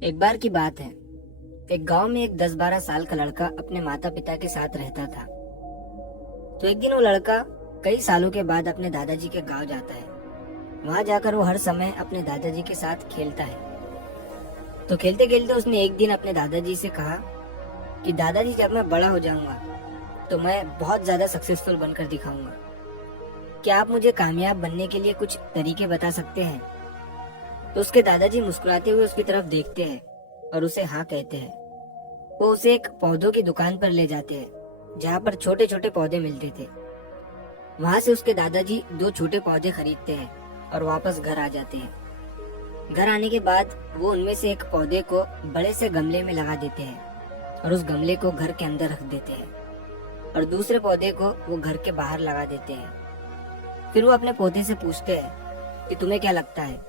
एक बार की बात है। एक गांव में एक 10-12 साल का लड़का अपने माता पिता के साथ रहता था। तो एक दिन वो लड़का कई सालों के बाद अपने दादाजी के गांव जाता है। वहां जाकर वो हर समय अपने दादाजी के साथ खेलता है। तो खेलते खेलते उसने एक दिन अपने दादाजी से कहा कि दादाजी, जब मैं बड़ा हो जाऊंगा तो मैं बहुत ज्यादा सक्सेसफुल बनकर दिखाऊंगा। क्या आप मुझे कामयाब बनने के लिए कुछ तरीके बता सकते हैं? तो उसके दादाजी मुस्कुराते हुए उसकी तरफ देखते हैं और उसे हाँ कहते हैं। वो उसे एक पौधों की दुकान पर ले जाते हैं जहाँ पर छोटे छोटे पौधे मिलते थे। वहाँ से उसके दादाजी 2 छोटे पौधे खरीदते हैं और वापस घर आ जाते हैं। घर आने के बाद वो उनमें से एक पौधे को बड़े से गमले में लगा देते हैं और उस गमले को घर के अंदर रख देते हैं और दूसरे पौधे को वो घर के बाहर लगा देते हैं। फिर वो अपने पौधे से पूछते हैं कि तुम्हें क्या लगता है,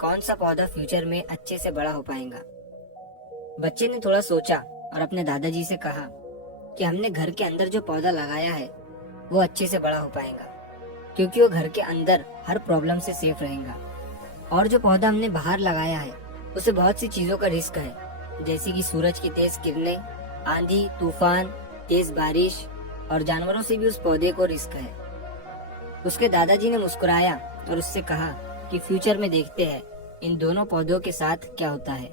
कौन सा पौधा फ्यूचर में अच्छे से बड़ा हो पाएगा? बच्चे ने थोड़ा सोचा और अपने दादाजी से कहा कि हमने घर के अंदर जो पौधा लगाया है वो अच्छे से बड़ा हो पाएगा, क्योंकि वो घर के अंदर हर प्रॉब्लम से सेफ रहेगा। और जो पौधा हमने बाहर लगाया है उसे बहुत सी चीजों का रिस्क है, जैसे कि सूरज की तेज किरणें, आंधी तूफान, तेज बारिश और जानवरों से भी उस पौधे को रिस्क है। उसके दादाजी ने मुस्कुराया और उससे कहा कि फ्यूचर में देखते हैं इन दोनों पौधों के साथ क्या होता है।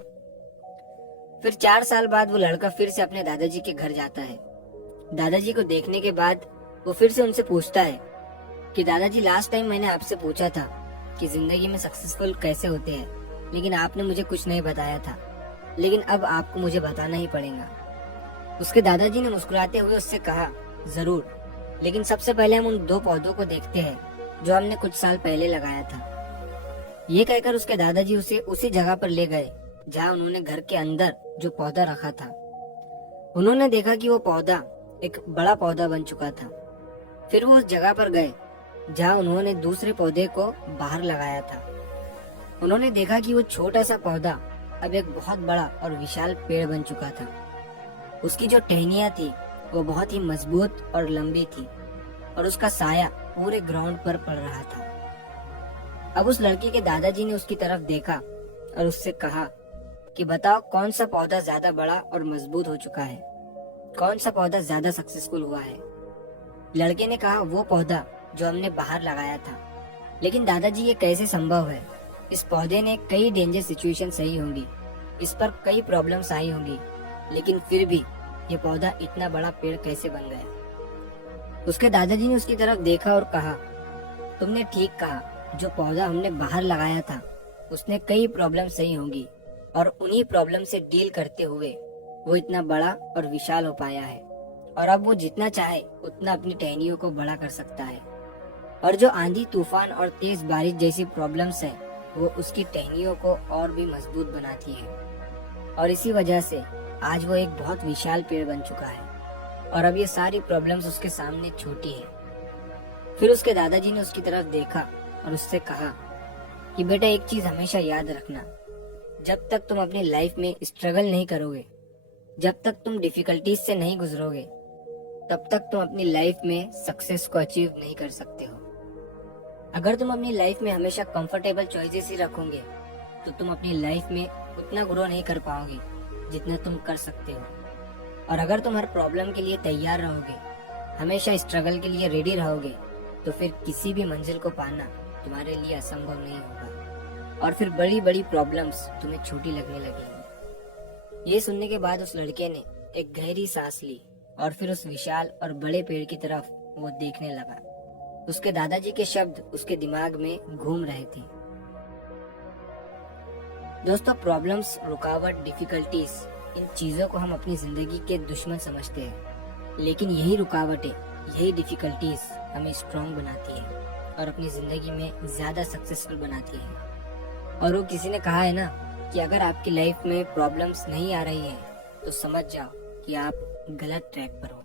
फिर 4 साल बाद वो लड़का फिर से अपने दादाजी के घर जाता है। दादाजी को देखने के बाद वो फिर से उनसे पूछता है कि दादाजी, लास्ट टाइम मैंने आपसे पूछा था कि जिंदगी में सक्सेसफुल कैसे होते हैं, लेकिन आपने मुझे कुछ नहीं बताया था, लेकिन अब आपको मुझे बताना ही पड़ेगा। उसके दादाजी ने मुस्कुराते हुए उससे कहा, जरूर, लेकिन सबसे पहले हम उन 2 पौधों को देखते हैं जो हमने कुछ साल पहले लगाया था। ये कहकर उसके दादाजी उसे उसी जगह पर ले गए जहाँ उन्होंने घर के अंदर जो पौधा रखा था। उन्होंने देखा कि वो पौधा एक बड़ा पौधा बन चुका था। फिर वो उस जगह पर गए जहाँ उन्होंने दूसरे पौधे को बाहर लगाया था। उन्होंने देखा कि वो छोटा सा पौधा अब एक बहुत बड़ा और विशाल पेड़ बन चुका था। उसकी जो टहनियाँ थी वो बहुत ही मजबूत और लंबी थी और उसका साया पूरे ग्राउंड पर पड़ रहा था। अब उस लड़के के दादाजी ने उसकी तरफ देखा और उससे कहा कि बताओ, कौन सा पौधा ज्यादा बड़ा और मजबूत हो चुका है, कौन सा पौधा ज्यादा सक्सेसफुल हुआ है? लड़के ने कहा, वो पौधा जो हमने बाहर लगाया था। लेकिन दादाजी, ये कैसे संभव है? इस पौधे ने कई डेंजर सिचुएशन सही होंगी, इस पर कई प्रॉब्लम्स आई होंगी, लेकिन फिर भी ये पौधा इतना बड़ा पेड़ कैसे बन गया? उसके दादाजी ने उसकी तरफ देखा और कहा, तुमने ठीक कहा, जो पौधा हमने बाहर लगाया था उसने कई प्रॉब्लम सही होंगी और उन्हीं प्रॉब्लम से डील करते हुए वो इतना बड़ा और विशाल हो पाया है, और अब वो जितना चाहे उतना अपनी टहनियों को बड़ा कर सकता है। और जो आंधी तूफान और तेज बारिश जैसी प्रॉब्लम्स है वो उसकी टहनियों को और भी मजबूत बनाती है, और इसी वजह से आज वो एक बहुत विशाल पेड़ बन चुका है और अब ये सारी प्रॉब्लम्स उसके सामने छोटी है। फिर उसके दादाजी ने उसकी तरफ देखा और उससे कहा कि बेटा, एक चीज हमेशा याद रखना, जब तक तुम अपनी लाइफ में स्ट्रगल नहीं करोगे, जब तक तुम डिफिकल्टीज से नहीं गुजरोगे, तब तक तुम अपनी लाइफ में सक्सेस को अचीव नहीं कर सकते हो। अगर तुम अपनी लाइफ में हमेशा कंफर्टेबल चॉइसेस ही रखोगे तो तुम अपनी लाइफ में उतना ग्रो नहीं कर पाओगे जितना तुम कर सकते हो। और अगर तुम हर प्रॉब्लम के लिए तैयार रहोगे, हमेशा स्ट्रगल के लिए रेडी रहोगे, तो फिर किसी भी मंजिल को पाना तुम्हारे लिए असंभव नहीं होगा और फिर बड़ी बड़ी प्रॉब्लम्स तुम्हें छोटी लगने लगेंगी। ये सुनने के बाद उस लड़के ने एक गहरी सांस ली और फिर उस विशाल और बड़े पेड़ की तरफ वो देखने लगा। उसके दादाजी के शब्द उसके दिमाग में घूम रहे थे। दोस्तों, प्रॉब्लम्स, रुकावट, डिफिकल्टीज, इन चीजों को हम अपनी जिंदगी के दुश्मन समझते हैं, लेकिन यही रुकावटें, यही डिफिकल्टीज हमें स्ट्रॉन्ग बनाती है और अपनी जिंदगी में ज्यादा सक्सेसफुल बनाती है। और वो किसी ने कहा है ना कि अगर आपकी लाइफ में प्रॉब्लम्स नहीं आ रही है तो समझ जाओ कि आप गलत ट्रैक पर हो।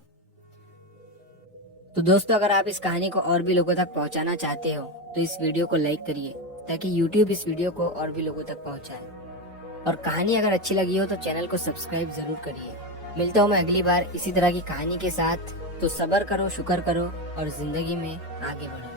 तो दोस्तों, अगर आप इस कहानी को और भी लोगों तक पहुंचाना चाहते हो तो इस वीडियो को लाइक करिए ताकि YouTube इस वीडियो को और भी लोगों तक पहुंचाए। और कहानी अगर अच्छी लगी हो तो चैनल को सब्सक्राइब जरूर करिए। मिलता हूँ मैं अगली बार इसी तरह की कहानी के साथ। तो सब्र करो, शुक्र करो और जिंदगी में आगे बढ़ो।